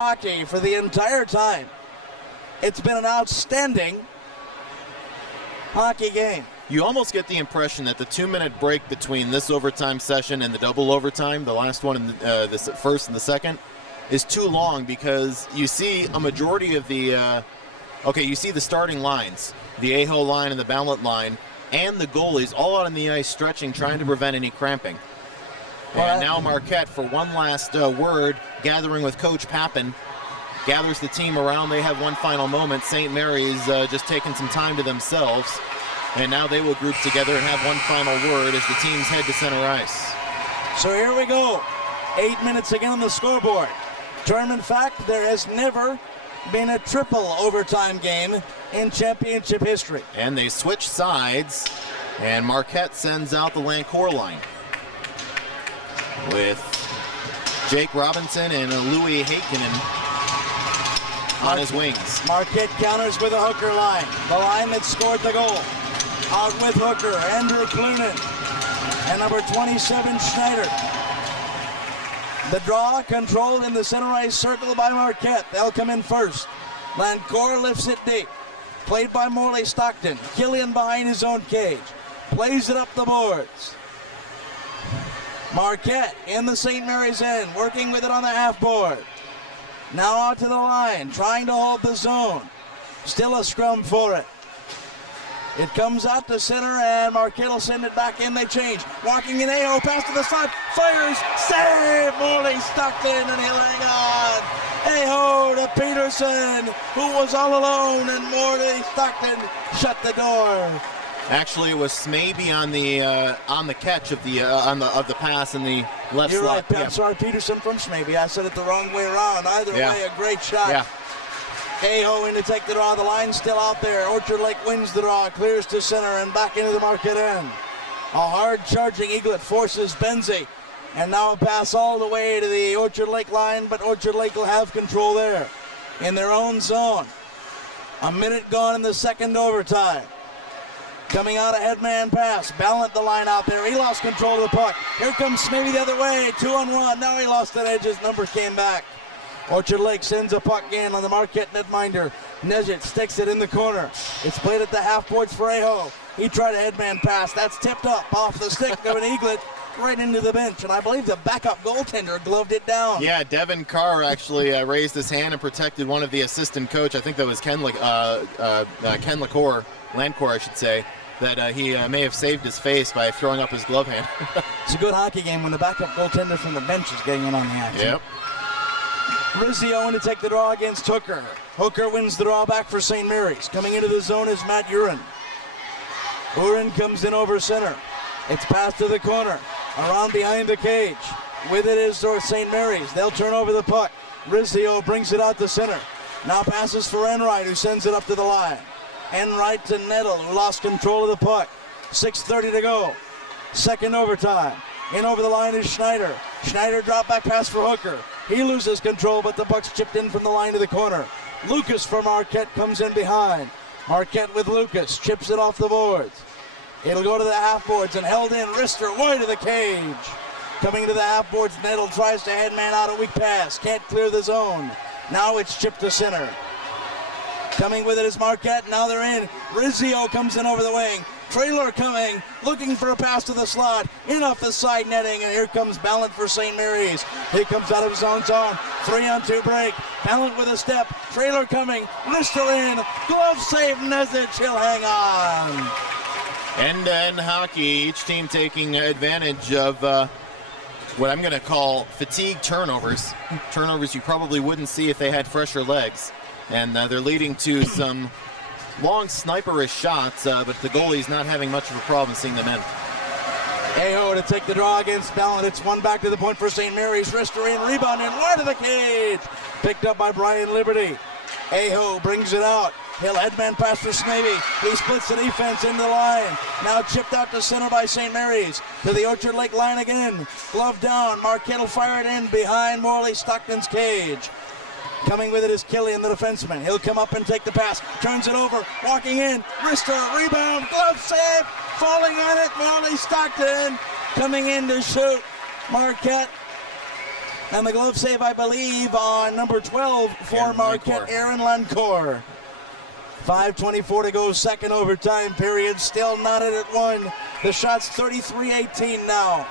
hockey for the entire time. It's been an outstanding hockey game. You almost get the impression that the 2-minute break between this overtime session and the double overtime, the last one in the first and the second, is too long because you see a majority of the you see the starting lines, the Aho line and the Ballant line, and the goalies all out on the ice stretching, trying to prevent any cramping. And now Marquette, for one last word, gathering with Coach Pappen, gathers the team around. They have one final moment. St. Mary's just taking some time to themselves. And now they will group together and have one final word as the teams head to center ice. So here we go. 8 minutes again on the scoreboard. Tournament fact, there has never been a triple overtime game in championship history. And they switch sides, and Marquette sends out the Lancourt line with Jake Robinson and Louis Heikkinen on his wings. Marquette counters with a Hooker line, the line that scored the goal. Out with Hooker, Andrew Clunan, and number 27, Schneider. The draw controlled in the center ice circle by Marquette. They'll come in first. Lancourt lifts it deep. Played by Morley Stockton. Killian behind his own cage. Plays it up the boards. Marquette in the St. Mary's end, working with it on the half board. Now out to the line, trying to hold the zone. Still a scrum for it. It comes out to center, and Marquette will send it back in. They change. Walking in Aho, pass to the side, fires, save! Morley Stockton, and he'll hang on. Aho to Peterson, who was all alone, and Morley Stockton shut the door. Actually, it was Smaby on the catch of the pass in the left You're slot. right, I'm sorry, Peterson from Smaby. I said it the wrong way around. Either way, a great shot. Yeah. Aho in to take the draw. The line's still out there. Orchard Lake wins the draw, clears to center, and back into the Marquette end. A hard-charging Eaglet forces Benzie. And now a pass all the way to the Orchard Lake line, but Orchard Lake will have control there in their own zone. A minute gone in the second overtime. Coming out a headman pass. Ballant the line out there. He lost control of the puck. Here comes Smitty the other way. 2-on-1. Now he lost that edge. His number came back. Orchard Lake sends a puck in on the Marquette netminder. Nezhit sticks it in the corner. It's played at the half boards for Aho. He tried a headman pass. That's tipped up off the stick of an Eaglet right into the bench. And I believe the backup goaltender gloved it down. Yeah, Devin Carr actually raised his hand and protected one of the assistant coach. I think that was Ken Lancourt, I should say, that he may have saved his face by throwing up his glove hand. It's a good hockey game when the backup goaltender from the bench is getting in on the action. Yep. Rizzio in to take the draw against Hooker. Hooker wins the draw back for St. Mary's. Coming into the zone is Matt Uren. Uren comes in over center. It's passed to the corner. Around behind the cage. With it is St. Mary's. They'll turn over the puck. Rizzio brings it out to center. Now passes for Enright, who sends it up to the line. Enright to Nettle, who lost control of the puck. 6:30 to go. Second overtime. In over the line is Schneider. Schneider drop back pass for Hooker. He loses control, but the puck's chipped in from the line to the corner. Lucas from Marquette comes in behind. Marquette with Lucas, chips it off the boards. It'll go to the half boards and held in. Rister wide of the cage. Coming to the half boards, Nettle tries to headman out a weak pass. Can't clear the zone. Now it's chipped to center. Coming with it is Marquette. Now they're in. Rizzio comes in over the wing. Trailer coming, looking for a pass to the slot, in off the side netting, and here comes Ballant for St. Mary's. He comes out of his own zone, 3-on-2 break. Ballant with a step, Trailer coming, Lister in, glove save, Nezhit, he'll hang on. End-to-end hockey, each team taking advantage of what I'm going to call fatigue turnovers. Turnovers you probably wouldn't see if they had fresher legs. And they're leading to some long sniperish shots, but the goalie's not having much of a problem seeing them in. Aho to take the draw against Ballant. It's one back to the point for St. Mary's. Rister in, rebound in, wide of the cage. Picked up by Brian Liberty. Aho brings it out. He'll headman pass for Snavy. He splits the defense into the line. Now chipped out to center by St. Mary's. To the Orchard Lake line again. Glove down. Marquette will fire it in behind Morley Stockton's cage. Coming with it is Killian, the defenseman. He'll come up and take the pass. Turns it over. Walking in. Rister, rebound. Glove save. Falling on it. Morley Stockton coming in to shoot. Marquette And the glove save, I believe, on number 12 for Aaron Marquette, Lancourt. Aaron Lancourt. 5:24 to go, second overtime period. Still knotted at 1. The shot's 33-18 now.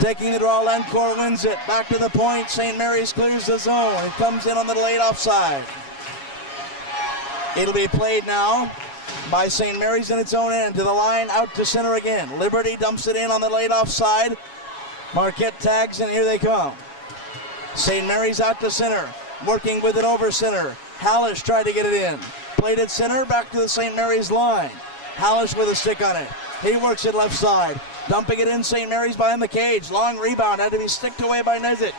Taking the draw, Lancourt wins it. Back to the point. St. Mary's clears the zone. It comes in on the delayed offside. It'll be played now by St. Mary's in its own end. To the line, out to center again. Liberty dumps it in on the delayed offside. Marquette tags, and here they come. St. Mary's out to center. Working with it over center. Hallish tried to get it in. Played at center, back to the St. Mary's line. Hallish with a stick on it. He works it left side. Dumping it in, St. Mary's behind the cage. Long rebound, had to be sticked away by Nezic.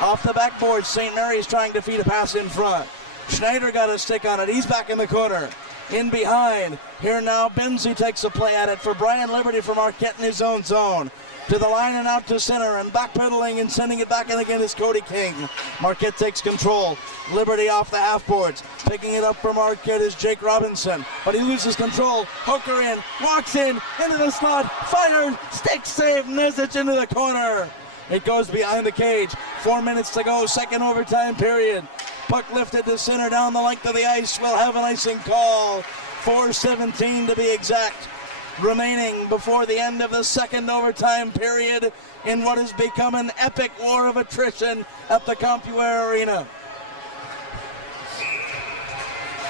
Off the backboard, St. Mary's trying to feed a pass in front. Schneider got a stick on it. He's back in the corner. In behind. Here now, Benzie takes a play at it for Brian Liberty from Marquette in his own zone. To the line and out to center, and backpedaling and sending it back in again is Cody King. Marquette takes control. Liberty off the half boards. Picking it up for Marquette is Jake Robinson, but he loses control. Hooker in, walks in, into the slot, fires, stick save, Nezic into the corner. It goes behind the cage. 4 minutes to go, second overtime period. Puck lifted to center down the length of the ice. We'll have an icing call. 4:17 to be exact remaining before the end of the second overtime period in what has become an epic war of attrition at the Compuware Arena.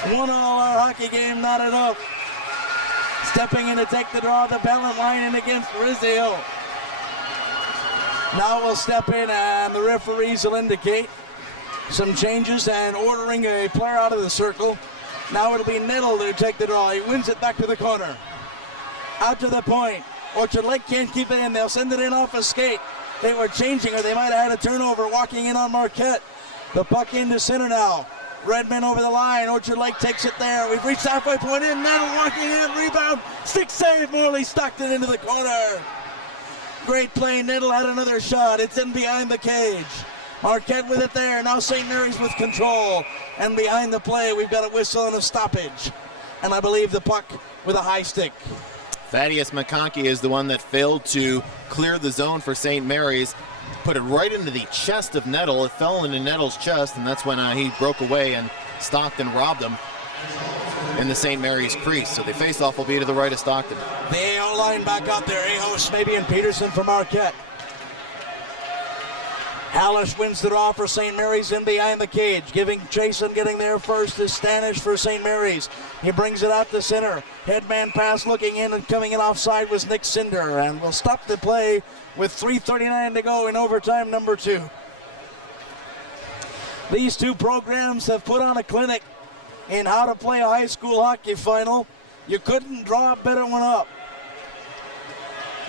1-1 hockey game, not enough. Stepping in to take the draw, the Bellant line in against Rizzio. Now we'll step in and the referees will indicate some changes and ordering a player out of the circle. Now it'll be Nettle to take the draw. He wins it back to the corner. Out to the point. Orchard Lake can't keep it in. They'll send it in off a skate. They were changing, or they might have had a turnover walking in on Marquette. The puck into center now. Redmond over the line. Orchard Lake takes it there. We've reached halfway point in. Nettle walking in. Rebound. Stick save. Morley stocked it into the corner. Great play. Nettle had another shot. It's in behind the cage. Marquette with it there. Now St. Mary's with control. And behind the play, we've got a whistle and a stoppage. And I believe the puck with a high stick. Thaddeus McConkey is the one that failed to clear the zone for St. Mary's. Put it right into the chest of Nettle. It fell into Nettle's chest, and that's when he broke away and Stockton robbed him in the St. Mary's crease. So the face-off will be to the right of Stockton. The AO line back out there. Aho, Smaby, and Peterson for Marquette. Hallish wins the draw for St. Mary's in behind the cage. Giving Jason getting there first is Stanish for St. Mary's. He brings it out to center. Headman pass looking in and coming in offside was Nick Cinder. And we'll stop the play with 3:39 to go in overtime number 2. These two programs have put on a clinic in how to play a high school hockey final. You couldn't draw a better one up.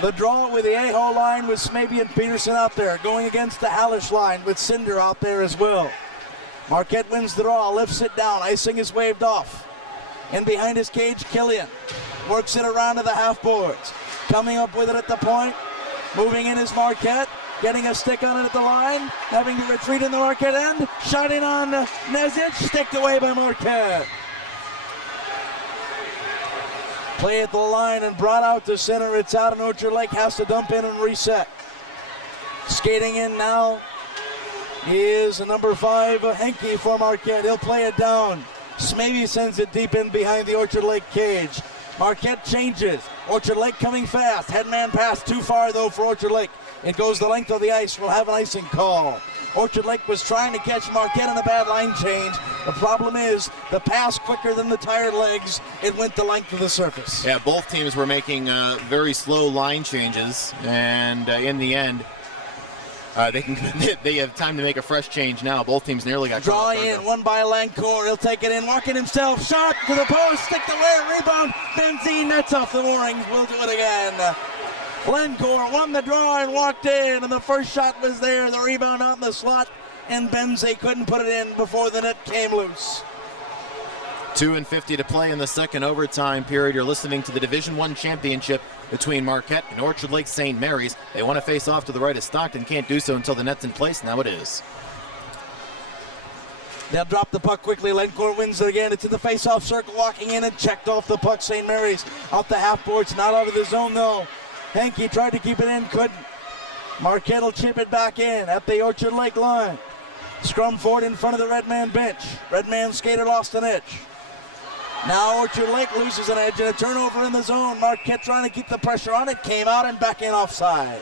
The draw with the Aho line with Smaby and Peterson out there, going against the Hallish line with Cinder out there as well. Marquette wins the draw, lifts it down, icing is waved off. In behind his cage, Killian works it around to the half boards. Coming up with it at the point, moving in is Marquette, getting a stick on it at the line, having to retreat in the Marquette end, shot in on Nezic, sticked away by Marquette. Play at the line and brought out to center. It's out, and Orchard Lake has to dump in and reset. Skating in now is number 5, Henke for Marquette. He'll play it down. Smaby sends it deep in behind the Orchard Lake cage. Marquette changes. Orchard Lake coming fast. Headman pass too far, though, for Orchard Lake. It goes the length of the ice. We'll have an icing call. Orchard Lake was trying to catch Marquette in a bad line change. The problem is the pass quicker than the tired legs. It went the length of the surface. Yeah, both teams were making very slow line changes, and in the end, they have time to make a fresh change now. Both teams nearly got draw caught in, one by Lancourt. He'll take it in, walking himself, shot to the post, stick away, rebound. Benzine nets off the moorings. We'll do it again. Lancourt won the draw and walked in, and the first shot was there. The rebound out in the slot, and Benzie couldn't put it in before the net came loose. 2:50 to play in the second overtime period. You're listening to the Division I championship between Marquette and Orchard Lake St. Mary's. They want to face off to the right of Stockton. Can't do so until the net's in place. Now it is. They'll drop the puck quickly. Lancourt wins it again. It's in the face-off circle, walking in and checked off the puck. St. Mary's off the half boards, not out of the zone though. Henke tried to keep it in, couldn't. Marquette will chip it back in at the Orchard Lake line. Scrum forward in front of the Red Man bench. Red Man skater lost an edge. Now Orchard Lake loses an edge and a turnover in the zone. Marquette trying to keep the pressure on it. Came out and back in offside.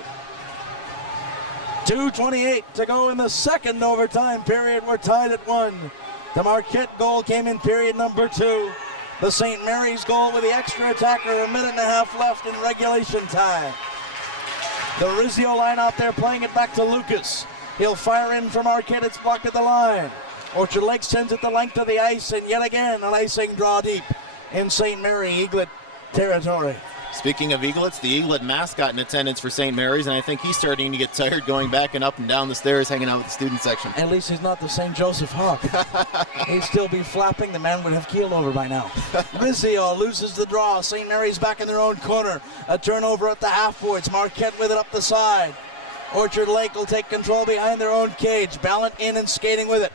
2:28 to go in the second overtime period. We're tied at 1. The Marquette goal came in period number 2. The St. Mary's goal with the extra attacker, a minute and a half left in regulation time. The Rizzio line out there playing it back to Lucas. He'll fire in from Marquette. It's blocked at the line. Orchard Lake sends it the length of the ice, and yet again an icing draw deep in St. Mary Eaglet territory. Speaking of Eaglets, the Eaglet mascot in attendance for St. Mary's, and I think he's starting to get tired going back and up and down the stairs hanging out with the student section. At least he's not the St. Joseph Hawk. He'd still be flapping. The man would have keeled over by now. Rizzio loses the draw. St. Mary's back in their own corner. A turnover at the half boards. Marquette with it up the side. Orchard Lake will take control behind their own cage. Ballant in and skating with it.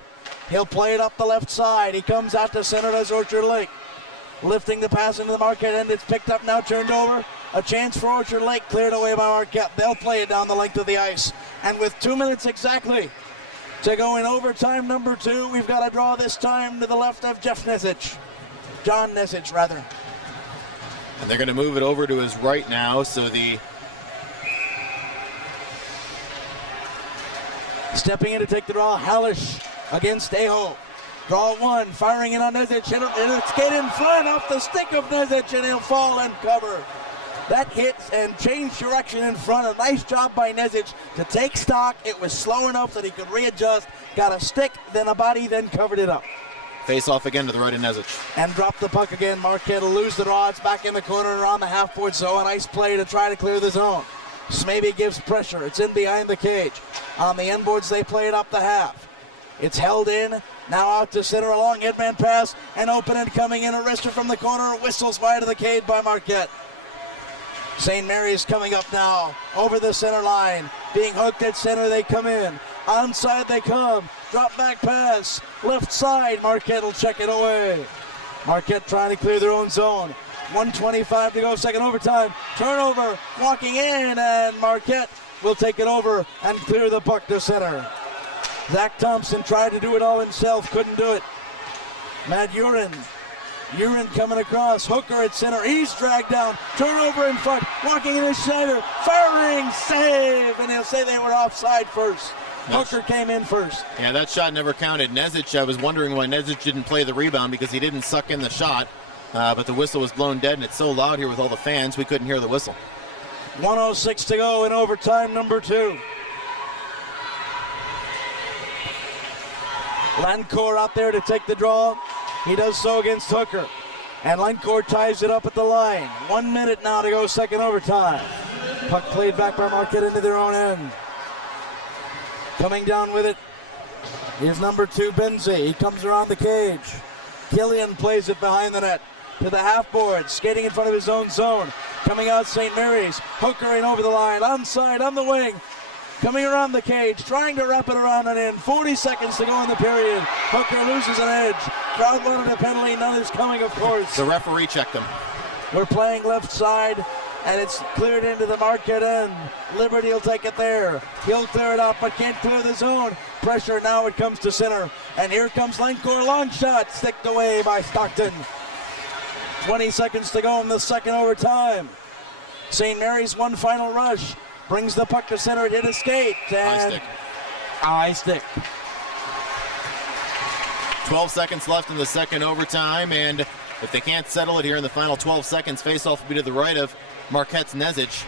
He'll play it up the left side. He comes out to center as Orchard Lake. Lifting the pass into the Marquette end. It's picked up now, turned over. A chance for Orchard Lake, cleared away by Marquette. They'll play it down the length of the ice. And with 2 minutes exactly to go in overtime number 2, we've got a draw this time to the left of John Nesich, rather. And they're going to move it over to his right now, so the... Stepping in to take the draw, Hallish against Aho. Draw 1, firing in on Nesich, and it's get in front off the stick of Nesich, and he'll fall and cover. That hits and changed direction in front. A nice job by Nesich to take stock. It was slow enough that he could readjust. Got a stick, then a body, then covered it up. Face off again to the right of Nesich. And drop the puck again. Marquette will lose the draw. It's back in the corner around the half-board zone. A nice play to try to clear the zone. Smaby gives pressure. It's in behind the cage. On the end boards, they play it up the half. It's held in. Now out to center, a long headman pass. And open and coming in. Arrested from the corner. Whistles wide of the cage by Marquette. St. Mary's coming up now, over the center line. Being hooked at center, they come in. Onside they come. Drop back pass. Left side, Marquette will check it away. Marquette trying to clear their own zone. 1:25 to go, second overtime. Turnover, walking in, and Marquette will take it over and clear the puck to center. Zach Thompson tried to do it all himself, couldn't do it. Matt Urin coming across, Hooker at center, he's dragged down, turnover in front, walking in his center, firing, save, and he'll say they were offside first. Hooker came in first. Yeah, that shot never counted. Nesich, I was wondering why Nesich didn't play the rebound because he didn't suck in the shot, but the whistle was blown dead, and it's so loud here with all the fans, we couldn't hear the whistle. 1:06 to go in overtime number 2. Lancourt out there to take the draw. He does so against Hooker. And Lancourt ties it up at the line. 1 minute now to go, second overtime. Puck played back by Marquette into their own end. Coming down with it is number 2, Benzie. He comes around the cage. Killian plays it behind the net to the half board, skating in front of his own zone. Coming out St. Mary's. Hooker in over the line, onside, on the wing. Coming around the cage, trying to wrap it around and in. 40 seconds to go in the period. Hooker loses an edge. Crowd wanted a penalty. None is coming, of course. The referee checked him. We're playing left side, and it's cleared into the Marquette end. Liberty will take it there. He'll clear it up, but can't clear the zone. Pressure, now it comes to center. And here comes Lancourt, long shot, sticked away by Stockton. 20 seconds to go in the second overtime. St. Mary's one final rush. Brings the puck to center, it hit a skate. And high stick. 12 seconds left in the second overtime, and if they can't settle it here in the final 12 seconds, face-off will be to the right of Marquette's Nesich.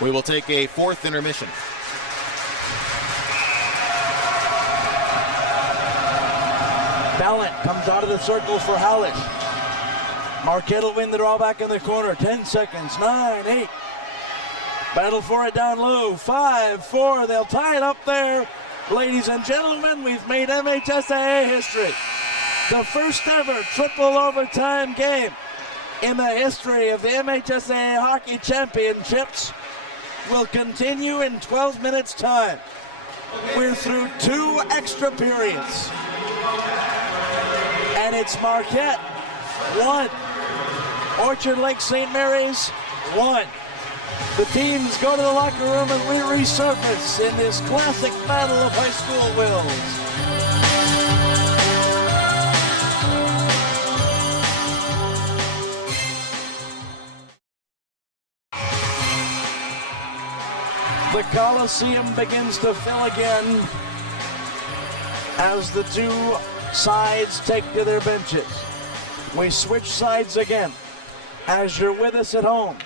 We will take a fourth intermission. Ballant comes out of the circle for Hallish. Marquette will win the draw back in the corner. 10 seconds, 9, 8. Battle for it down low, 5, 4, they'll tie it up there. Ladies and gentlemen, we've made MHSAA history. The first ever triple overtime game in the history of the MHSAA Hockey Championships will continue in 12 minutes time. We're through 2 extra periods. And it's Marquette 1, Orchard Lake St. Mary's 1. The teams go to the locker room and we resurface in this classic battle of high school wills. The Coliseum begins to fill again as the two sides take to their benches. We switch sides again as you're with us at home.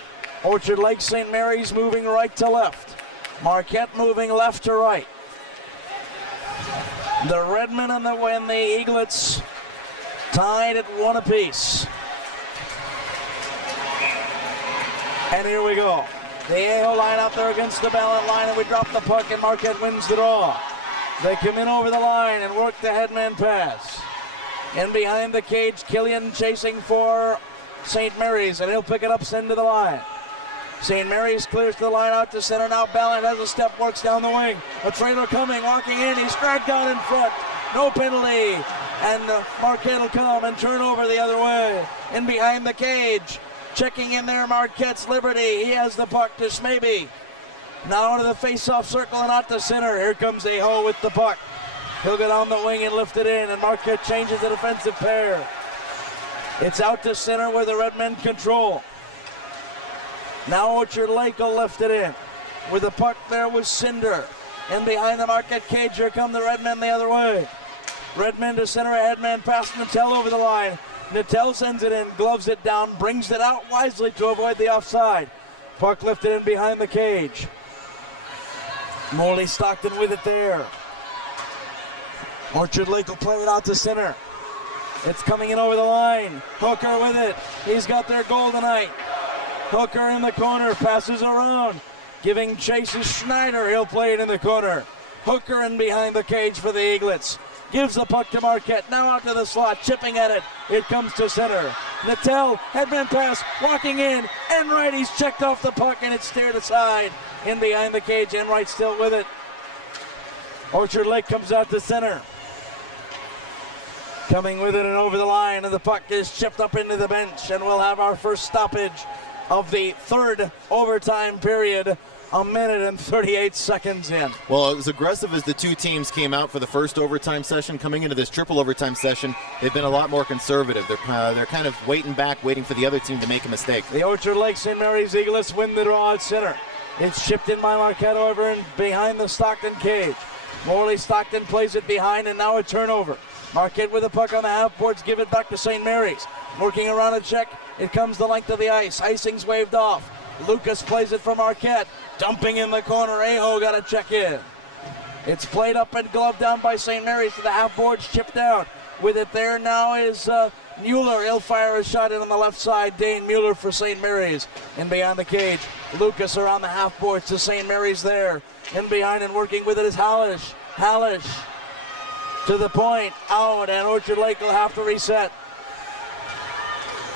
Orchard Lake St. Mary's moving right to left. Marquette moving left to right. The Redmen and the Eaglets tied at 1 apiece. And here we go. The Aho line out there against the Ballot line, and we drop the puck, and Marquette wins the draw. They come in over the line and work the headman pass. In behind the cage, Killian chasing for St. Mary's, and he'll pick it up, send to the line. St. Mary's clears the line out to center. Now Ballot has a step, works down the wing. A trailer coming, walking in. He's dragged down in front. No penalty. And Marquette will come and turn over the other way. In behind the cage. Checking in there, Marquette's Liberty. He has the puck to Smaby. Now into the face-off circle and out to center. Here comes Aho with the puck. He'll go down the wing and lift it in, and Marquette changes the defensive pair. It's out to center where the Redmen control. Now Orchard Lake will lift it in. With the puck there was Cinder. And behind the Marquette cage, here come the Redmen the other way. Redmen to center, a headman pass Natel over the line. Natel sends it in, gloves it down, brings it out wisely to avoid the offside. Puck lifted in behind the cage. Morley Stockton with it there. Orchard Lake will play it out to center. It's coming in over the line. Hooker with it. He's got their goal tonight. Hooker in the corner, passes around. Giving chase is Schneider. He'll play it in the corner. Hooker in behind the cage for the Eaglets. Gives the puck to Marquette. Now out to the slot, chipping at it. It comes to center. Natel, headman pass, walking in. Enright, he's checked off the puck and it's steered aside. In behind the cage, Enright still with it. Orchard Lake comes out to center. Coming with it and over the line, and the puck is chipped up into the bench, and we'll have our first stoppage of the third overtime period. 1 minute and 38 seconds in. Well, as aggressive as the two teams came out for the first overtime session, coming into this triple overtime session, they've been a lot more conservative. They're kind of waiting back, waiting for the other team to make a mistake. The Orchard Lake St. Mary's Eaglets win the draw at center. It's chipped in by Marquette over and behind the Stockton cage. Morley Stockton plays it behind, and now a turnover. Marquette with the puck on the half boards, give it back to St. Mary's. Working around a check, it comes the length of the ice. Icing's waved off. Lucas plays it for Marquette. Dumping in the corner, Aho got to check in. It's played up and gloved down by St. Mary's to the half boards, chipped out. With it there now is Mueller. He'll fire a shot in on the left side. Dane Mueller for St. Mary's. And beyond the cage, Lucas around the half boards to St. Mary's there. In behind and working with it is Hallish. Hallish to the point, out, and Orchard Lake will have to reset.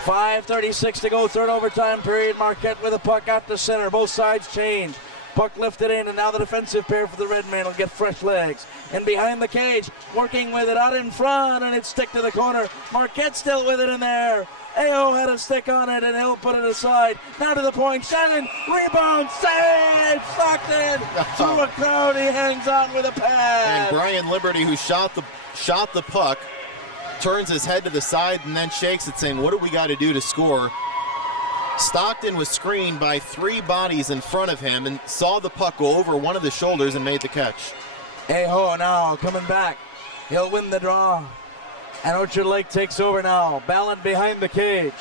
5:36 to go, third overtime period. Marquette with a puck out to center. Both sides change. Puck lifted in, and now the defensive pair for the Redmen will get fresh legs. And behind the cage, working with it out in front, and it's stick to the corner. Marquette still with it in there. Aho had a stick on it, and he'll put it aside. Now to the point, Shannon, rebound, save, Stockton. Through a crowd, he hangs on with a pad. And Brian Liberty, who shot the puck, turns his head to the side and then shakes it, saying, what do we got to do to score? Stockton was screened by three bodies in front of him and saw the puck go over one of the shoulders and made the catch. Aho now coming back. He'll win the draw. And Orchard Lake takes over now. Ballot behind the cage.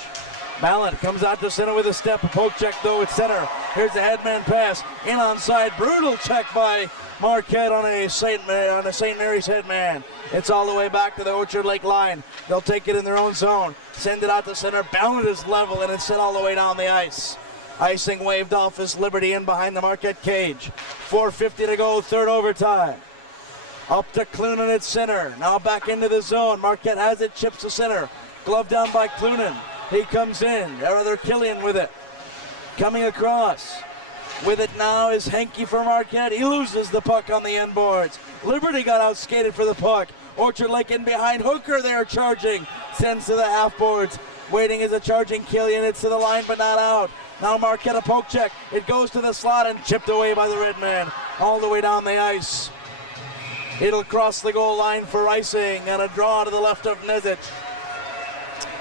Ballot comes out to center with a step. A poke check though at center. Here's the headman pass. In onside. Brutal check by Marquette on a St. Mary's headman. It's all the way back to the Orchard Lake line. They'll take it in their own zone. Send it out to center. Ballot is level, and it's sent all the way down the ice. Icing waved off as Liberty in behind the Marquette cage. 4:50 to go, third overtime. Up to Clunan at center. Now back into the zone. Marquette has it, chips to center. Glove down by Clunan. He comes in. Rather Killian with it. Coming across. With it now is Henke for Marquette. He loses the puck on the end boards. Liberty got outskated for the puck. Orchard Lake in behind. Hooker there charging. Sends to the half boards. Waiting is a charging Killian. It's to the line but not out. Now Marquette a poke check. It goes to the slot and chipped away by the red man all the way down the ice. It'll cross the goal line for icing and a draw to the left of Nezic.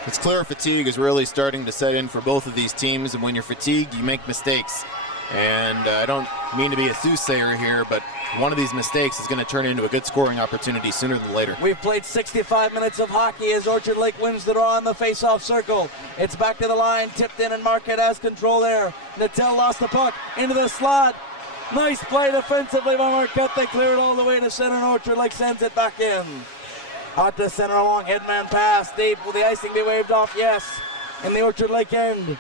It's clear fatigue is really starting to set in for both of these teams, and when you're fatigued, you make mistakes. And I don't mean to be a soothsayer here, but one of these mistakes is going to turn into a good scoring opportunity sooner than later. We've played 65 minutes of hockey as Orchard Lake wins the draw on the face-off circle. It's back to the line, tipped in, and Marquette has control there. Natel lost the puck into the slot. Nice play defensively by Marquette. They clear it all the way to center, and Orchard Lake sends it back in. Out to center, a long headman pass. Deep. Will the icing be waved off? Yes. In the Orchard Lake end.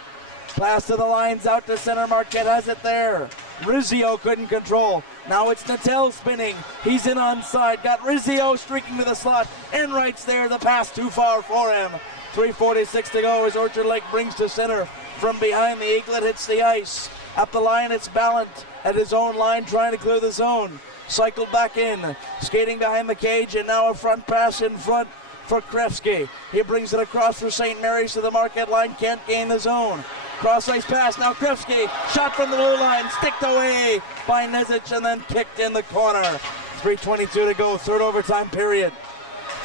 Pass to the lines, out to center. Marquette has it there. Rizzio couldn't control. Now it's Natel spinning. He's in onside. Got Rizzio streaking to the slot. Enright's there. The pass too far for him. 3:46 to go as Orchard Lake brings to center. From behind, the Eaglet hits the ice. Up the line, it's Ballant at his own line trying to clear the zone. Cycled back in, skating behind the cage, and now a front pass in front for Krefsky. He brings it across for St. Mary's to the Marquette line, can't gain the zone. Cross-ice pass, now Krefsky, shot from the blue line, sticked away by Nezic and then kicked in the corner. 3:22 to go, third overtime period.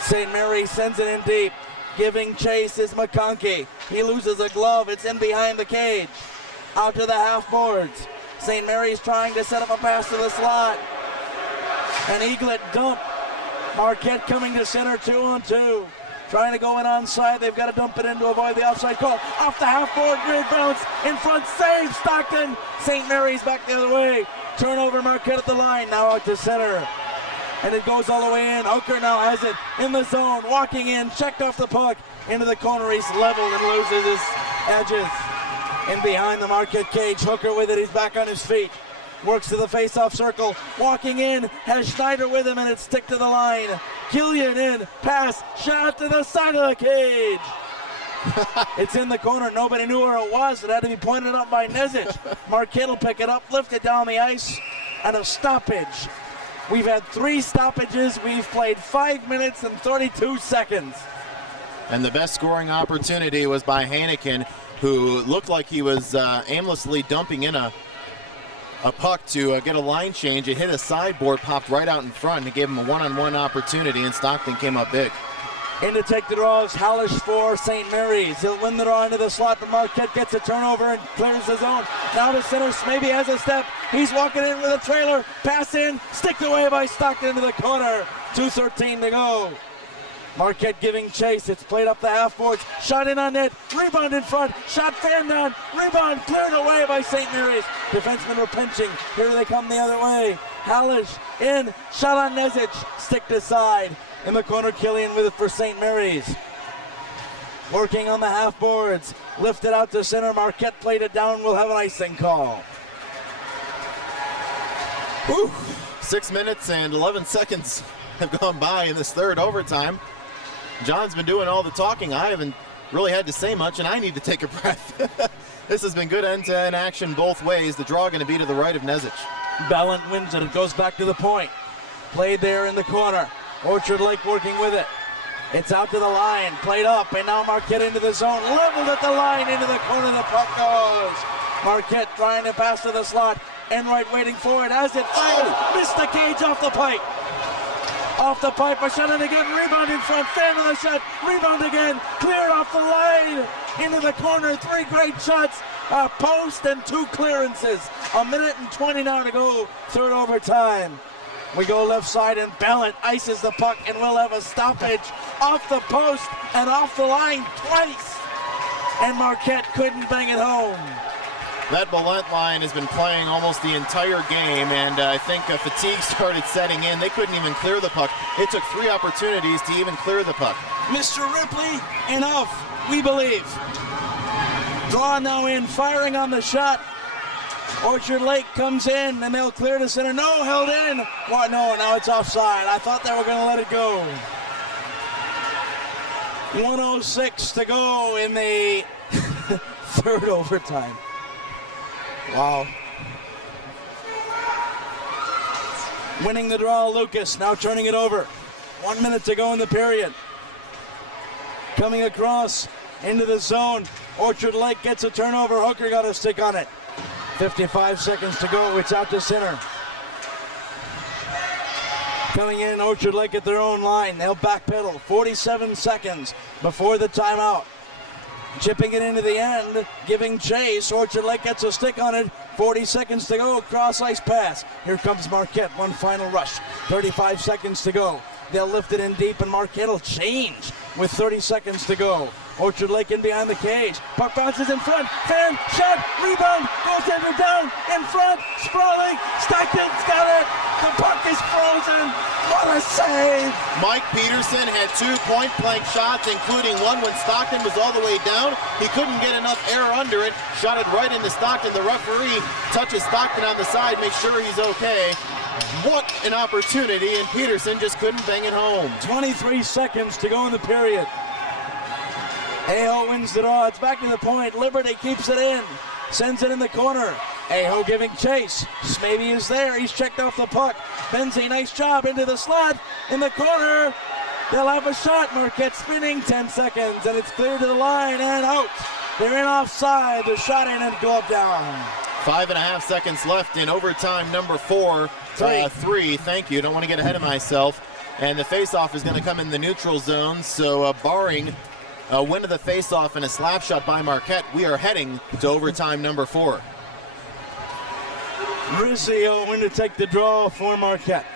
St. Mary's sends it in deep. Giving chase is McConkey. He loses a glove, it's in behind the cage. Out to the half boards. St. Mary's trying to set up a pass to the slot. An Eaglet dump. Marquette coming to center, 2-on-2. Trying to go in onside. They've got to dump it in to avoid the offside call. Off the half board, grid bounce. In front, save Stockton. St. Mary's back the other way. Turnover, Marquette at the line. Now out to center. And it goes all the way in. Hooker now has it in the zone. Walking in, checked off the puck. Into the corner, he's leveled and loses his edges. In behind the Marquette cage, Hooker with it. He's back on his feet. Works to the face-off circle, walking in, has Schneider with him, and it's stick to the line. Killian in, pass, shot to the side of the cage. It's in the corner, nobody knew where it was. It had to be pointed out by Nezic. Marquette will pick it up, lift it down the ice, and a stoppage. We've had 3 stoppages, we've played 5 minutes and 32 seconds. And the best scoring opportunity was by Heineken, who looked like he was aimlessly dumping in a puck to get a line change. It hit a sideboard, popped right out in front, and it gave him a one-on-one opportunity, and Stockton came up big. In to take the draw is Hallish for St. Mary's. He'll win the draw into the slot, but Marquette gets a turnover and clears the zone. Now to center, maybe has a step. He's walking in with a trailer. Pass in, sticked away by Stockton into the corner. 2:13 to go. Marquette giving chase. It's played up the half boards. Shot in on net. Rebound in front. Shot fanned down. Rebound cleared away by St. Mary's. Defensemen are pinching. Here they come the other way. Hallish in. Shot on Nezic. Sticked aside. In the corner, Killian with it for St. Mary's. Working on the half boards. Lifted out to center. Marquette played it down. We'll have an icing call. Whew. 6 minutes and 11 seconds have gone by in this third overtime. John's been doing all the talking. I haven't really had to say much, and I need to take a breath. This has been good end-to-end action both ways. The draw going to be to the right of Nezic. Ballant wins it. It goes back to the point. Played there in the corner. Orchard Lake working with it. It's out to the line. Played up, and now Marquette into the zone. Leveled at the line. Into the corner. The puck goes. Marquette trying to pass to the slot. Enright waiting for it. As it fires. Missed the cage off the pipe. Off the pipe, a shot in again, rebound in front, fan of the shot, rebound again, cleared off the line, into the corner, 3 great shots, a post and 2 clearances. 1:20 now to go, third overtime. We go left side and Ballant ices the puck and we'll have a stoppage off the post and off the line twice. And Marquette couldn't bang it home. That Ballant line has been playing almost the entire game, and I think fatigue started setting in. They couldn't even clear the puck. It took 3 opportunities to even clear the puck. Mr. Ripley, enough, we believe. Draw now in, firing on the shot. Orchard Lake comes in, and they'll clear to center. No, held in. What? No, now it's offside. I thought they were going to let it go. 1:06 to go in the third overtime. Wow. Winning the draw, Lucas, now turning it over. 1 minute to go in the period. Coming across into the zone. Orchard Lake gets a turnover. Hooker got a stick on it. 55 seconds to go. It's out to center. Coming in, Orchard Lake at their own line. They'll backpedal. 47 seconds before the timeout. Chipping it into the end, giving chase. Orchard Lake gets a stick on it. 40 seconds to go. Cross ice pass. Here comes Marquette. One final rush. 35 seconds to go. They'll lift it in deep, and Marquette will change with 30 seconds to go. Orchard Lake in behind the cage. Puck bounces in front. Fan, shot, rebound. Goaltender down, in front. Sprawling. Stockton's got it. The puck is frozen. What a save. Mike Peterson had 2 point-blank shots, including one when Stockton was all the way down. He couldn't get enough air under it. Shot it right into Stockton. The referee touches Stockton on the side, makes sure he's okay. What an opportunity, and Peterson just couldn't bang it home. 23 seconds to go in the period. Aho wins the draw. It's back to the point. Liberty keeps it in. Sends it in the corner. Aho giving chase. Maybe is there. He's checked off the puck. Benzie, nice job into the slot. In the corner. They'll have a shot. Marquette spinning. 10 seconds. And it's cleared to the line and out. They're in offside. The shot in and glove down. 5.5 seconds left in overtime number 4. Three. Thank you. Don't want to get ahead of myself. And the faceoff is going to come in the neutral zone. So barring a win of the faceoff and a slap shot by Marquette, we are heading to overtime number 4. Rizio in to take the draw for Marquette.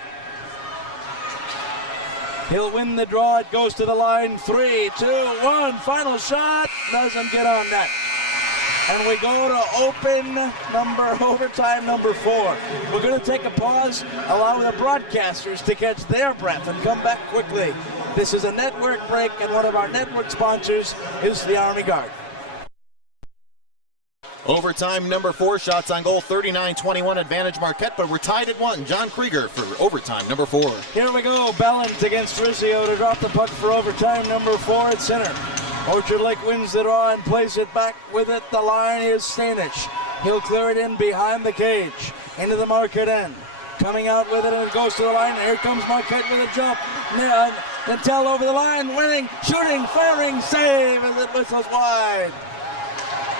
He'll win the draw. It goes to the line. 3, 2, 1. Final shot. Doesn't get on net. And we go to overtime number 4. We're going to take a pause, allow the broadcasters to catch their breath and come back quickly. This is a network break, and one of our network sponsors is the Army Guard. Overtime number 4, shots on goal, 39-21 advantage Marquette, but we're tied at 1. John Krieger for overtime number 4. Here we go, Ballant against Rizio to drop the puck for overtime number 4 at center. Orchard Lake wins the draw and plays it back with it. The line is Stanich. He'll clear it in behind the cage, into the Marquette end. Coming out with it, and it goes to the line. Here comes Marquette with a jump. Nantel over the line, winning, shooting, firing, save as it whistles wide.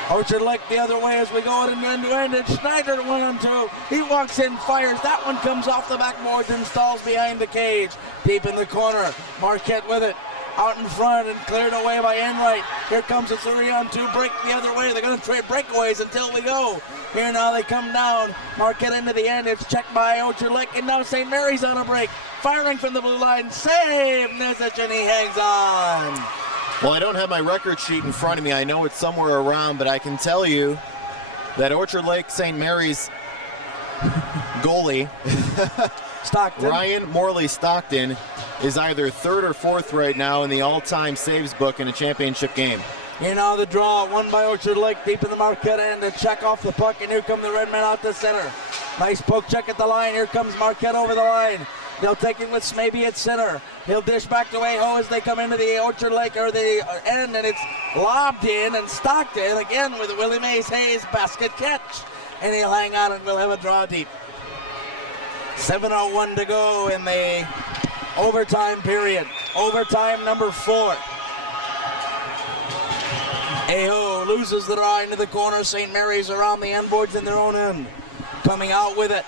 Orchard Lake the other way as we go in end to end. It's Schneider 1-2. He walks in, fires. That one comes off the backboards and stalls behind the cage. Deep in the corner. Marquette with it. Out in front and cleared away by Enright. Here comes a 3-on-2 break the other way. They're going to trade breakaways until we go. Here now they come down. Marquette into the end. It's checked by Orchard Lake, and now St. Mary's on a break. Firing from the blue line. Save Nesic, and he hangs on. Well, I don't have my record sheet in front of me. I know it's somewhere around, but I can tell you that Orchard Lake St. Mary's goalie, Stockton. Ryan Morley Stockton, is either 3rd or 4th right now in the all-time saves book in a championship game. Here now the draw, won by Orchard Lake, deep in the Marquette end. A check off the puck, and here come the Red Men out to center. Nice poke check at the line. Here comes Marquette over the line. They'll take it with Smaby at center. He'll dish back to Aho as they come into the Orchard Lake or the end, and it's lobbed in, and Stockton again with Willie Mays Hayes basket catch. And he'll hang on, and we'll have a draw deep. 7:01 to go in the overtime period. Overtime number 4. Aho loses the draw into the corner. St. Mary's around the end boards in their own end. Coming out with it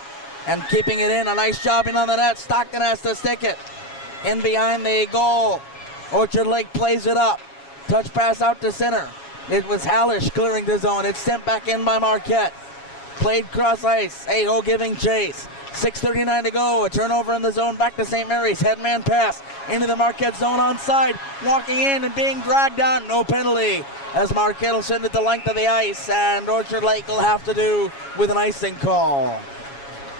and keeping it in. A nice job in on the net. Stockton has to stick it. In behind the goal. Orchard Lake plays it up. Touch pass out to center. It was Hallish clearing the zone. It's sent back in by Marquette. Played cross ice. Aho giving chase. 6:39 to go. A turnover in the zone back to St. Mary's. Headman pass into the Marquette zone onside. Walking in and being dragged on. No penalty as Marquette will send it the length of the ice, and Orchard Lake will have to do with an icing call.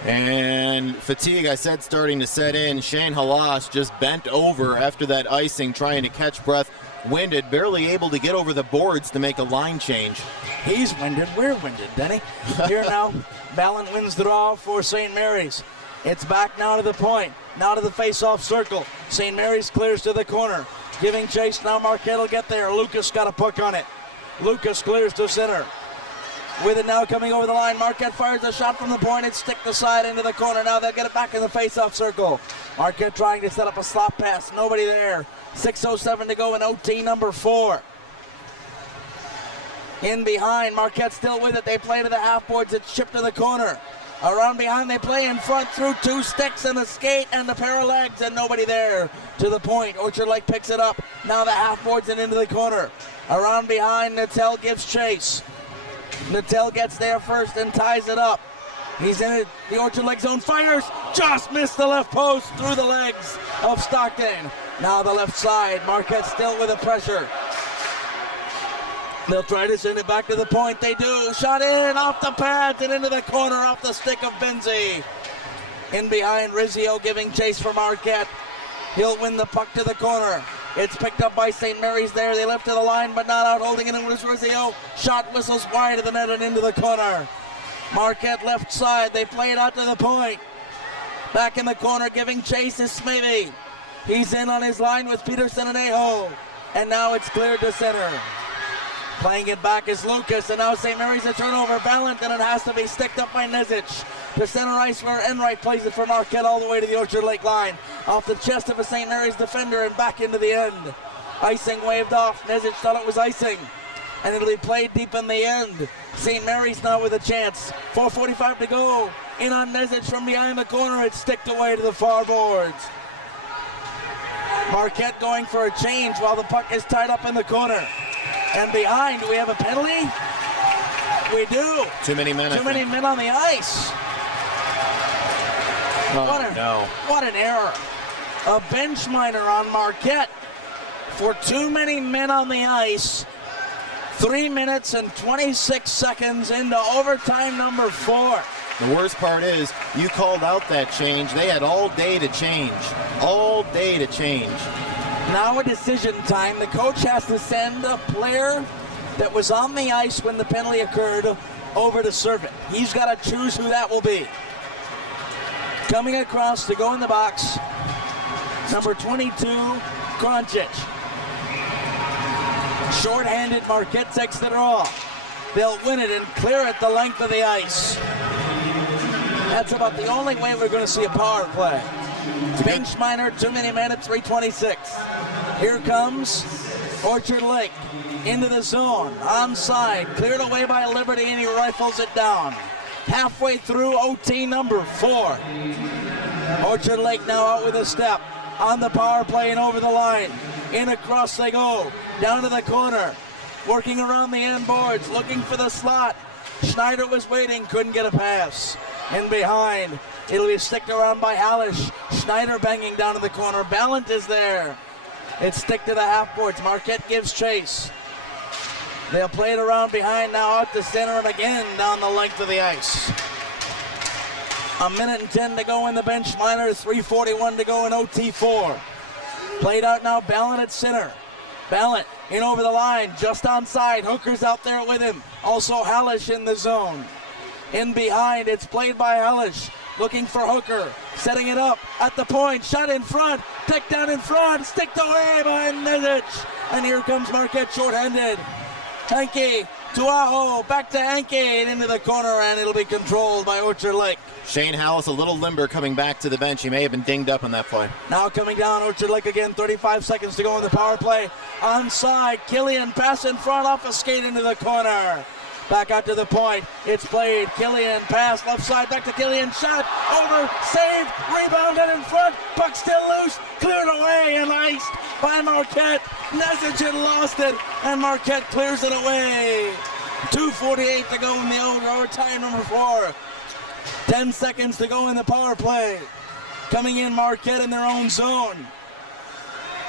And fatigue, I said, starting to set in. Shane Halas just bent over after that icing, trying to catch breath. Winded, barely able to get over the boards to make a line change. He's winded. We're winded, Denny. Here now, Ballant wins the draw for St. Mary's. It's back now to the point. Now to the face-off circle. St. Mary's clears to the corner. Giving chase now. Marquette will get there. Lucas got a puck on it. Lucas clears to center. With it now coming over the line. Marquette fires a shot from the point. It's stick the side into the corner. Now they'll get it back in the face-off circle. Marquette trying to set up a slot pass. Nobody there. 6:07 to go in OT number 4. In behind, Marquette still with it. They play to the half boards. It's chipped to the corner. Around behind, they play in front through 2 sticks and a skate and a pair of legs, and nobody there to the point. Orchard Lake picks it up. Now the half boards and into the corner. Around behind, Natel gives chase. Natel gets there first and ties it up. He's in it. The Orchard Lake zone, fires. Just missed the left post through the legs of Stockton. Now the left side. Marquette still with the pressure. They'll try to send it back to the point. They do. Shot in off the pads and into the corner off the stick of Benzie. In behind, Rizzio giving chase for Marquette. He'll win the puck to the corner. It's picked up by St. Mary's there. They lift to the line, but not out. Holding it in was Rizzio. Shot whistles wide of the net and into the corner. Marquette left side. They play it out to the point. Back in the corner giving chase is Smithy. He's in on his line with Peterson and Aho. And now it's cleared to center. Playing it back is Lucas, and now St. Mary's a turnover. Ballant, and it has to be sticked up by Nezic. To center ice where Enright plays it for Marquette all the way to the Orchard Lake line. Off the chest of a St. Mary's defender and back into the end. Icing waved off. Nezic thought it was icing. And it'll be played deep in the end. St. Mary's now with a chance. 4:45 to go. In on Nezic from behind the corner. It's sticked away to the far boards. Marquette going for a change while the puck is tied up in the corner. And behind, do we have a penalty? We do. Too many men. Too many men on the ice. What an error. A bench minor on Marquette for too many men on the ice. 3 minutes and 26 seconds into overtime number 4. The worst part is you called out that change. They had all day to change. All day to change. Now a decision time. The coach has to send a player that was on the ice when the penalty occurred over to serve it. He's got to choose who that will be. Coming across to go in the box, number 22, Kronchich. Short-handed, Marquette takes the draw. They'll win it and clear it the length of the ice. That's about the only way we're going to see a power play. Bench minor, too many men at 3:26. Here comes Orchard Lake into the zone, onside, cleared away by Liberty, and he rifles it down. Halfway through OT number 4. Orchard Lake now out with a step on the power play and over the line. In across they go, down to the corner, working around the end boards, looking for the slot. Schneider was waiting, couldn't get a pass. In behind, it'll be sticked around by Hallish. Schneider banging down to the corner. Ballant is there. It's stick to the half boards. Marquette gives chase. They'll play it around behind now out to center and again down the length of the ice. 1:10 to go in the bench minor. 3:41 to go in OT4. Played out now. Ballant at center. Ballant in over the line, just onside. Hooker's out there with him. Also Hallish in the zone. In behind, it's played by Hallish. Looking for Hooker, setting it up at the point, shot in front, picked down in front, sticked away by Nezic. And here comes Marquette short-handed. Henke to Aho, back to Henke and into the corner, and it'll be controlled by Orchard Lake. Shane Hallis a little limber coming back to the bench. He may have been dinged up on that play. Now coming down, Orchard Lake again, 35 seconds to go in the power play. Onside, Killian pass in front off a skate into the corner. Back out to the point. It's played. Killian pass left side. Back to Killian. Shot over. Saved. Rebounded in front. Puck still loose. Cleared away and iced by Marquette. Nezic had lost it. And Marquette clears it away. 2:48 to go in the overtime number 4. 10 seconds to go in the power play. Coming in Marquette in their own zone.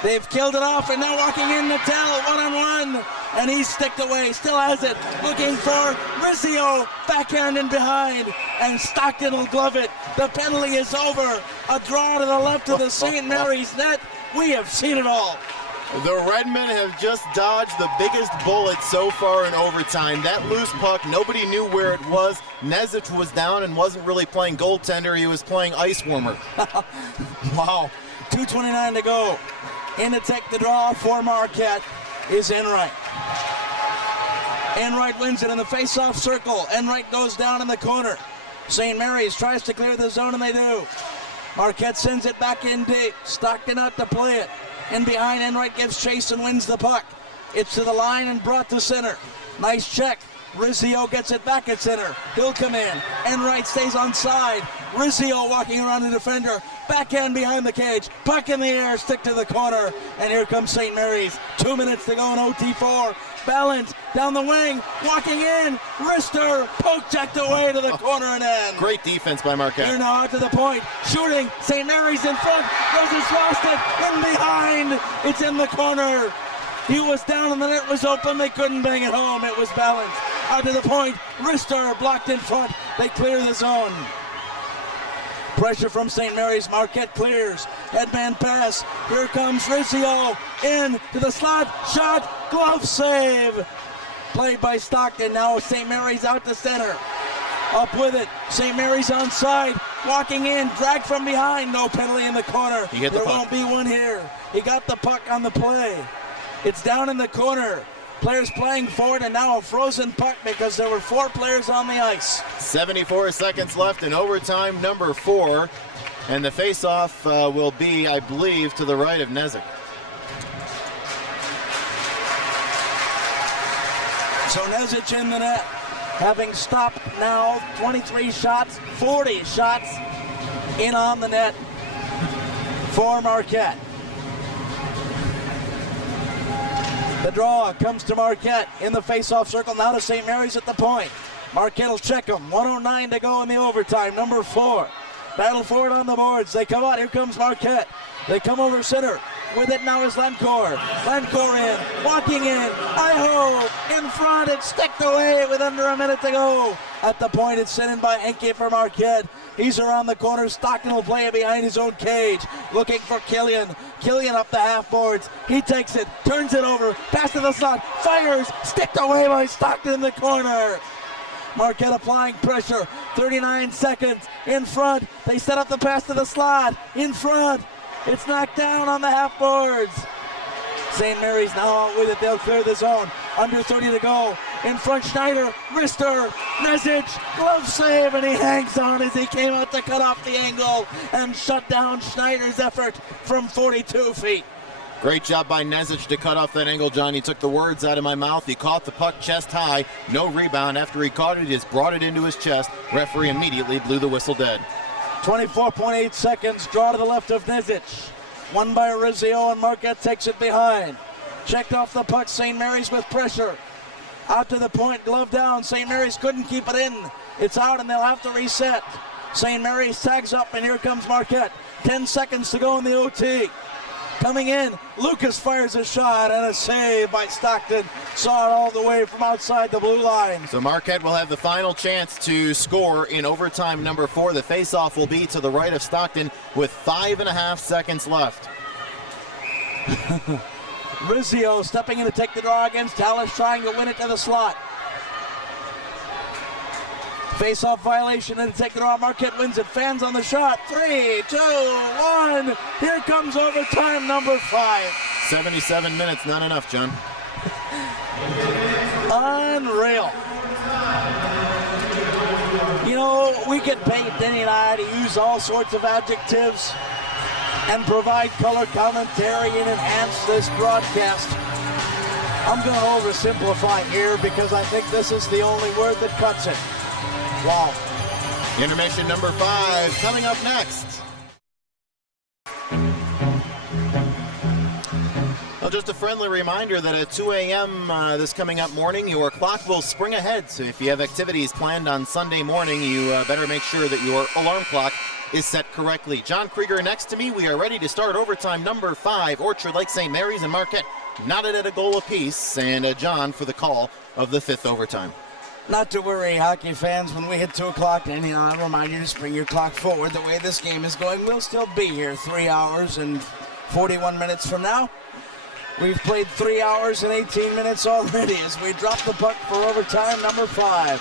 They've killed it off and now walking in Natel one-on-one. And he's sticked away, still has it, looking for Rizzio, backhand and behind, and Stockton will glove it. The penalty is over. A draw to the left of the St. Mary's net. We have seen it all. The Redmen have just dodged the biggest bullet so far in overtime. That loose puck, nobody knew where it was. Nezic was down and wasn't really playing goaltender, he was playing ice warmer. Wow, 2:29 to go. In to take the draw for Marquette is Enright. Enright wins it in the face-off circle. Enright goes down in the corner. St. Mary's tries to clear the zone, and they do. Marquette sends it back in deep. Stockton out to play it. In behind, Enright gives chase and wins the puck. It's to the line and brought to center. Nice check. Rizzio gets it back at center. He'll come in. Enright stays on side. Rizzio walking around the defender. Backhand behind the cage. Puck in the air. Stick to the corner. And here comes St. Mary's. 2 minutes to go in OT4. Balance down the wing. Walking in. Wrister. Poke checked away to the corner and in. Great defense by Marquette. They're now out to the point. Shooting. St. Mary's in front. Roses lost it. In behind. It's in the corner. He was down and the net was open. They couldn't bang it home. It was balanced. Out to the point. Wrister blocked in front. They clear the zone. Pressure from St. Mary's. Marquette clears. Headman pass. Here comes Rizzio. In to the slot. Shot. Glove save. Played by Stockton. Now St. Mary's out to center. Up with it. St. Mary's on side. Walking in. Drag from behind. No penalty in the corner. He hit the there puck. won't be one here. He got the puck on the play. It's down in the corner. Players playing forward and now a frozen puck because there were 4 players on the ice. 74 seconds left in overtime number 4. And the face-off will be, I believe, to the right of Nezic. So Nezic in the net, having stopped now 23 shots, 40 shots in on the net for Marquette. The draw comes to Marquette in the face-off circle, now to St. Mary's at the point. Marquette will check them. 1:09 to go in the overtime, number 4. Battle for it on the boards. They come out. Here comes Marquette. They come over center. With it now is Lencourt. Lencourt in. Walking in. Iho in front. It's sticked away with under a minute to go. At the point, it's sent in by Henke for Marquette. He's around the corner. Stockton will play it behind his own cage. Looking for Killian. Killian up the half boards. He takes it. Turns it over. Pass to the slot. Fires. Sticked away by Stockton in the corner. Marquette applying pressure. 39 seconds in front. They set up the pass to the slot. In front. It's knocked down on the half boards. St. Mary's now out with it. They'll clear the zone. Under 30 to go. In front, Schneider, Wrister, Nezic, glove save, and he hangs on as he came out to cut off the angle and shut down Schneider's effort from 42 feet. Great job by Nezic to cut off that angle, John. He took the words out of my mouth. He caught the puck chest high. No rebound. After he caught it, he just brought it into his chest. Referee immediately blew the whistle dead. 24.8 seconds. Draw to the left of Nezic. Won by Rizzio, and Marquette takes it behind. Checked off the puck. St. Mary's with pressure. Out to the point. Glove down. St. Mary's couldn't keep it in. It's out, and they'll have to reset. St. Mary's tags up, and here comes Marquette. 10 seconds to go in the OT. Coming in, Lucas fires a shot and a save by Stockton. Saw it all the way from outside the blue line. So Marquette will have the final chance to score in overtime number 4. The faceoff will be to the right of Stockton with 5.5 seconds left. Rizzio stepping in to take the draw against Tallis, trying to win it to the slot. Face-off violation and to take the draw. Marquette wins it. Fans on the shot. 3, 2, 1. Here comes overtime number 5. 77 minutes, not enough, John. Unreal. You know, we get paid, Denny and I, to use all sorts of adjectives and provide color commentary and enhance this broadcast. I'm going to oversimplify here because I think this is the only word that cuts it. Wow. Intermission number 5 coming up next. Well, just a friendly reminder that at 2 a.m. This coming up morning, your clock will spring ahead. So if you have activities planned on Sunday morning, you better make sure that your alarm clock is set correctly. John Krieger next to me. We are ready to start overtime number 5. Orchard Lake St. Mary's and Marquette knotted at a goal apiece. And John for the call of the 5th overtime. Not to worry, hockey fans, when we hit 2 o'clock, and I'll remind you to spring your clock forward. The way this game is going, we'll still be here 3 hours and 41 minutes from now. We've played 3 hours and 18 minutes already as we drop the puck for overtime number 5.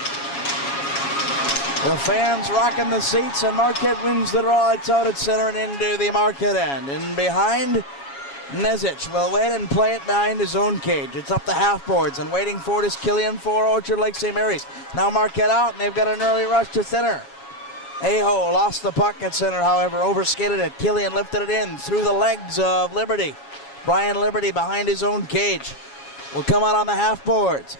The fans rocking the seats, and Marquette wins the draw. It's out at center and into the Marquette end. And behind, Nezic will wait and play it behind his own cage. It's up the half boards, and waiting for it is Killian for Orchard Lake St. Mary's. Now Marquette out, and they've got an early rush to center. Aho lost the puck at center, however, overskated it. Killian lifted it in through the legs of Liberty. Brian Liberty behind his own cage will come out on the half boards.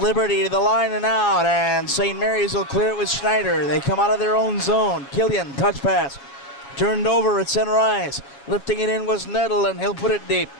Liberty to the line and out, and St. Mary's will clear it with Schneider. They come out of their own zone. Killian, touch pass. Turned over at center ice. Lifting it in was Nettle, and he'll put it deep.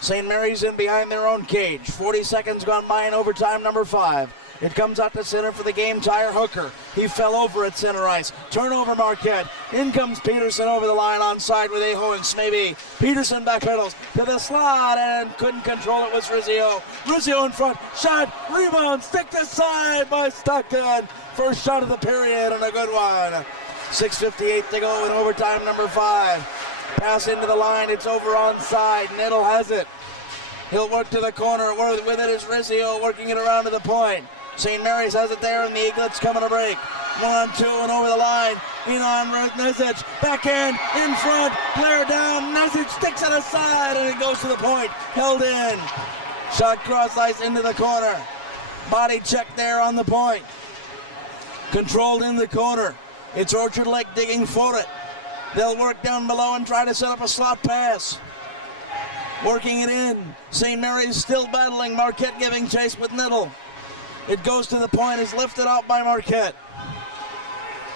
St. Mary's in behind their own cage. 40 seconds gone by in overtime number 5. It comes out to center for the game tire. Hooker. He fell over at center ice. Turnover Marquette. In comes Peterson over the line onside with Aho and Snavy. Peterson backpedals to the slot and couldn't control it was Rizzio. Rizzio in front. Shot. Rebound. Sticked aside by Stockton. First shot of the period and a good one. 6:58 to go in overtime number 5. Pass into the line. It's over onside. Nettle has it. He'll work to the corner. With it is Rizzio working it around to the point. St. Mary's has it there, and the Eaglets coming to break. 1-on-2 and over the line. In on Nesic. Backhand in front. Player down. Nesic sticks it aside, and it goes to the point. Held in. Shot cross ice into the corner. Body check there on the point. Controlled in the corner. It's Orchard Lake digging for it. They'll work down below and try to set up a slot pass. Working it in. St. Mary's still battling. Marquette giving chase with Nettle. It goes to the point, is lifted out by Marquette.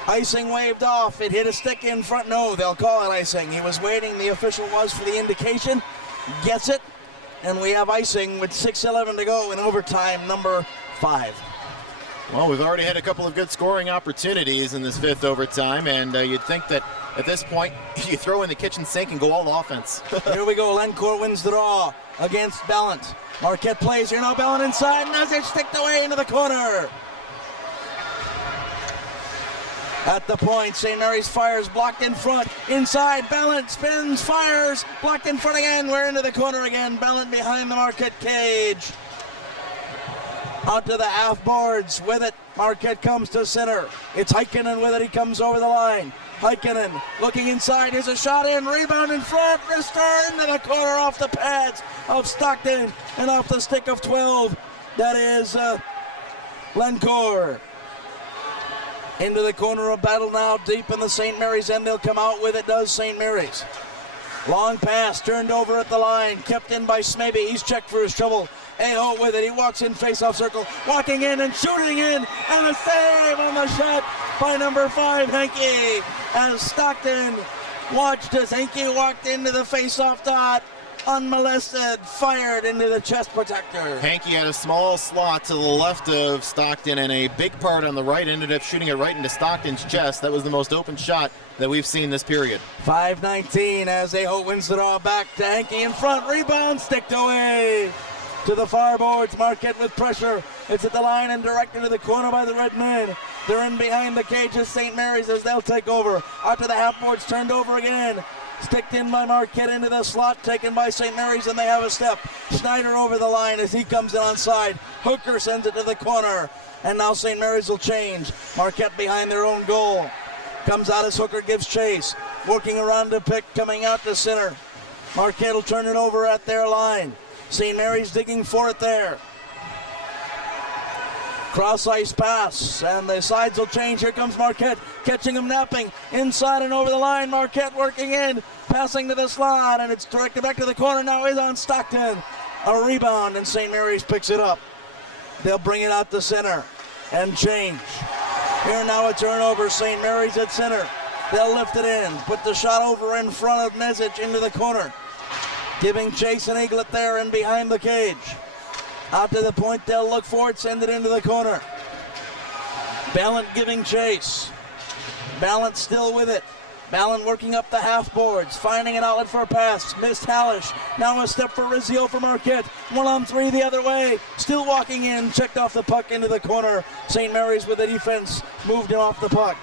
Icing waved off. It hit a stick in front. No, they'll call it icing. He was waiting. The official was for the indication. Gets it. And we have icing with 6:11 to go in overtime number 5. Well, we've already had a couple of good scoring opportunities in this 5th overtime, and you'd think that at this point, you throw in the kitchen sink and go all offense. Here we go. Lencourt wins the draw against Ballant. Marquette plays here now. Ballant inside. Nesic sticked away into the corner. At the point, St. Mary's fires, blocked in front. Inside, Ballant spins, fires, blocked in front again. We're into the corner again. Ballant behind the Marquette cage. Out to the half boards. With it, Marquette comes to center. It's Heikkinen with it. He comes over the line. Heikkinen looking inside. Here's a shot in. Rebound in front. Restored into the corner off the pads of Stockton and off the stick of 12. That is Lencourt. Into the corner of battle now. Deep in the St. Mary's end. They'll come out with it. Does St. Mary's. Long pass turned over at the line. Kept in by Smaby. He's checked for his trouble. Aho with it. He walks in face-off circle. Walking in and shooting in. And a save on the shot by number 5, Henke. As Stockton watched as Henke walked into the face-off dot. Unmolested. Fired into the chest protector. Henke had a small slot to the left of Stockton and a big part on the right. Ended up shooting it right into Stockton's chest. That was the most open shot that we've seen this period. 5:19 as Aho wins the draw back to Henke in front. Rebound sticked away. To the far boards, Marquette with pressure. It's at the line and directed to the corner by the red men. They're in behind the cages, St. Mary's, as they'll take over. Out to the half boards, turned over again. Sticked in by Marquette into the slot, taken by St. Mary's, and they have a step. Schneider over the line as he comes in onside. Hooker sends it to the corner. And now St. Mary's will change. Marquette behind their own goal. Comes out as Hooker gives chase. Working around to pick, coming out to center. Marquette will turn it over at their line. St. Mary's digging for it there. Cross ice pass, and the sides will change. Here comes Marquette, catching him napping. Inside and over the line, Marquette working in. Passing to the slot, and it's directed back to the corner. Now is on Stockton. A rebound, and St. Mary's picks it up. They'll bring it out to center and change. Here now a turnover. St. Mary's at center. They'll lift it in. Put the shot over in front of Nesic into the corner. Giving chase and Eaglet there and behind the cage. Out to the point, they'll look for it, send it into the corner. Ballant giving chase. Ballant still with it. Ballant working up the half boards, finding an outlet for a pass. Missed Hallish. Now a step for Rizzio for Marquette. 1-on-3 the other way. Still walking in, checked off the puck into the corner. St. Mary's with the defense, moved him off the puck.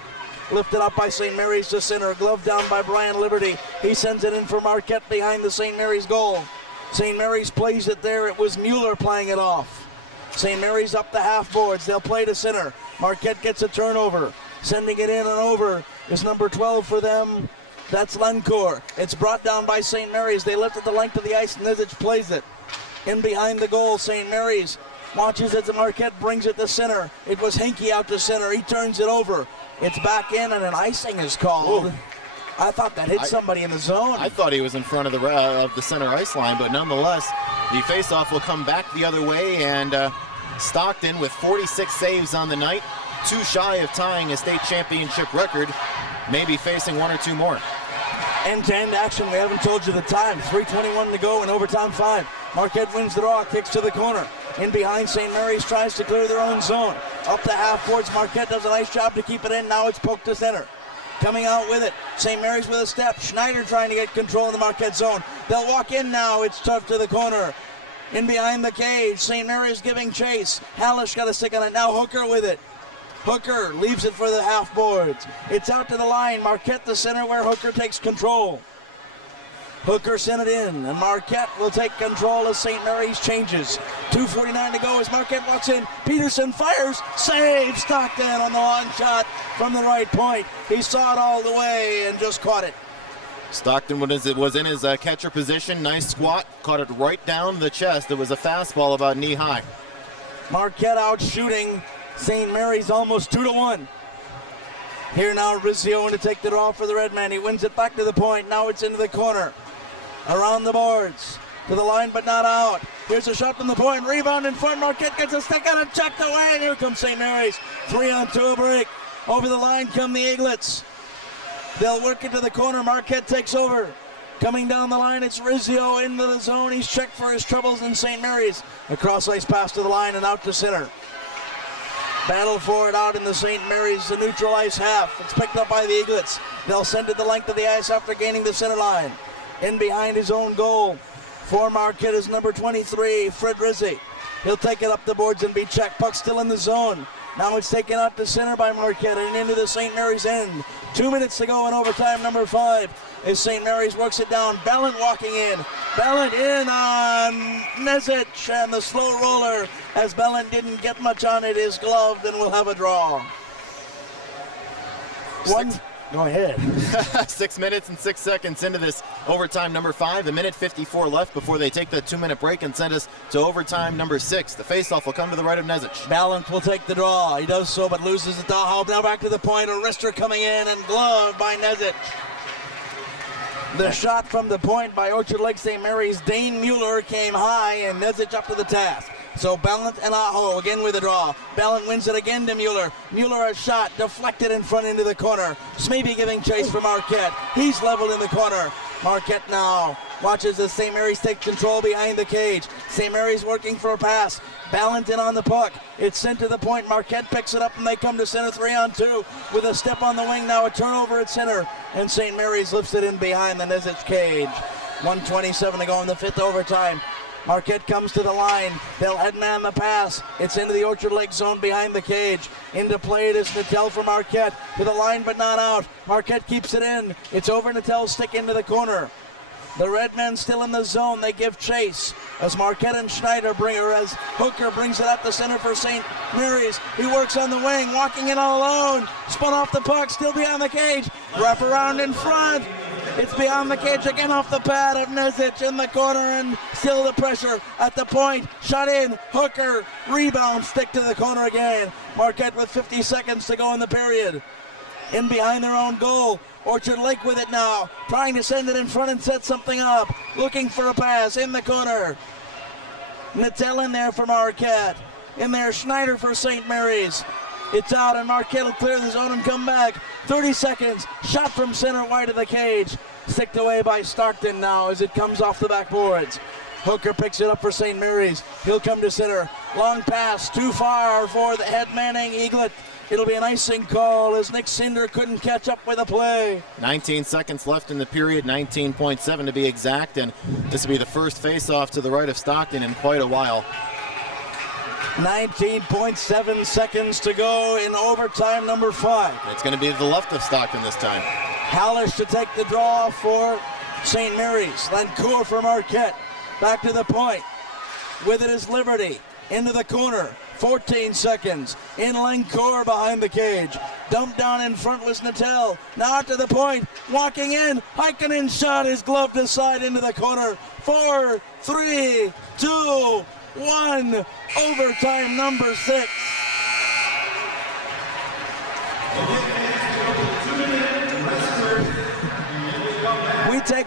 Lifted up by St. Mary's to center. Glove down by Brian Liberty. He sends it in for Marquette behind the St. Mary's goal. St. Mary's plays it there. It was Mueller playing it off. St. Mary's up the half boards. They'll play to center. Marquette gets a turnover. Sending it in and over is number 12 for them. That's Lencourt. It's brought down by St. Mary's. They lift it the length of the ice. Nesic plays it. In behind the goal, St. Mary's watches as Marquette brings it to center. It was Henke out to center. He turns it over. It's back in, and an icing is called. Ooh. I thought that hit somebody in the zone. I thought he was in front of the center ice line, but nonetheless, the faceoff will come back the other way, and Stockton with 46 saves on the night, too shy of tying a state championship record, maybe facing one or two more. End-to-end action, we haven't told you the time. 3:21 to go in overtime 5. Marquette wins the draw, kicks to the corner. In behind, St. Mary's tries to clear their own zone. Up the half boards, Marquette does a nice job to keep it in. Now it's poked to center. Coming out with it, St. Mary's with a step. Schneider trying to get control in the Marquette zone. They'll walk in now, it's tough to the corner. In behind the cage, St. Mary's giving chase. Hallish got a stick on it, now Hooker with it. Hooker leaves it for the half boards. It's out to the line. Marquette the center where Hooker takes control. Hooker sent it in, and Marquette will take control as St. Mary's changes. 2:49 to go as Marquette walks in. Peterson fires, saves Stockton on the long shot from the right point. He saw it all the way and just caught it. Stockton was in his catcher position. Nice squat, caught it right down the chest. It was a fastball about knee high. Marquette out shooting St. Mary's almost 2-1. Here now Rizzio to take the draw for the red man. He wins it back to the point. Now it's into the corner. Around the boards. To the line but not out. Here's a shot from the point. Rebound in front. Marquette gets a stick on it. Checked away. Here comes St. Mary's. 3-on-2 a break. Over the line come the Eaglets. They'll work it to the corner. Marquette takes over. Coming down the line, it's Rizzio into the zone. He's checked for his troubles in St. Mary's. A cross-ice pass to the line and out to center. Battle for it out in the St. Mary's, the neutral ice half. It's picked up by the Eaglets. They'll send it the length of the ice after gaining the center line. In behind his own goal for Marquette is number 23, Fred Rizzi. He'll take it up the boards and be checked. Puck still in the zone. Now it's taken out to center by Marquette and into the St. Mary's end. 2 minutes to go in overtime number 5 as St. Mary's works it down. Ballant walking in. Ballant in on Nezic and the slow roller as Ballant didn't get much on it is gloved and will have a draw. Go ahead. 6 minutes and 6 seconds into this overtime number 5. 1:54 left before they take that 2-minute break and send us to overtime number 6. The faceoff will come to the right of Nezic. Ballant will take the draw. He does so but loses the Dahl. Now back to the point. A wrister coming in and gloved by Nezic. The shot from the point by Orchard Lake St. Mary's Dane Mueller came high and Nezic up to the task. So Ballant and Aho again with a draw. Ballant wins it again to Mueller. Mueller a shot deflected in front into the corner. Smeby giving chase for Marquette. He's leveled in the corner. Marquette now watches as St. Mary's take control behind the cage. St. Mary's working for a pass. Ballant in on the puck. It's sent to the point. Marquette picks it up and they come to center 3-on-2 with a step on the wing. Now a turnover at center. And St. Mary's lifts it in behind the Nezic cage. 1:27 to go in the 5th overtime. Marquette comes to the line. They'll headman the pass. It's into the Orchard Lake zone behind the cage. Into play it is Natel for Marquette. To the line but not out. Marquette keeps it in. It's over Natel's stick into the corner. The red men still in the zone. They give chase as Marquette and Schneider bring her as Hooker brings it up the center for St. Mary's. He works on the wing, walking in all alone. Spun off the puck, still behind the cage. Wrap around in front. It's beyond the cage again off the pad of Nezic in the corner and still the pressure at the point. Shot in, Hooker, rebound, stick to the corner again. Marquette with 50 seconds to go in the period. In behind their own goal. Orchard Lake with it now, trying to send it in front and set something up. Looking for a pass in the corner. Natel in there for Marquette. In there, Schneider for St. Mary's. It's out and Marquette will clear the zone and come back. 30 seconds. Shot from center wide of the cage. Sticked away by Stockton now as it comes off the backboards. Hooker picks it up for St. Mary's. He'll come to center. Long pass too far for the head Manning Eaglet. It'll be an icing call as Nick Cinder couldn't catch up with the play. 19 seconds left in the period, 19.7 to be exact, and this will be the first face-off to the right of Stockton in quite a while. 19.7 seconds to go in overtime number 5. It's going to be the left of Stockton this time. Hallish to take the draw for St. Mary's. Lancourt for Marquette. Back to the point. With it is Liberty. Into the corner. 14 seconds. In Lancourt behind the cage. Dumped down in front was Natel. Now out to the point. Walking in. Heikkinen shot is gloved aside into the corner. 4, 3, 2, 1. Overtime number 6. We take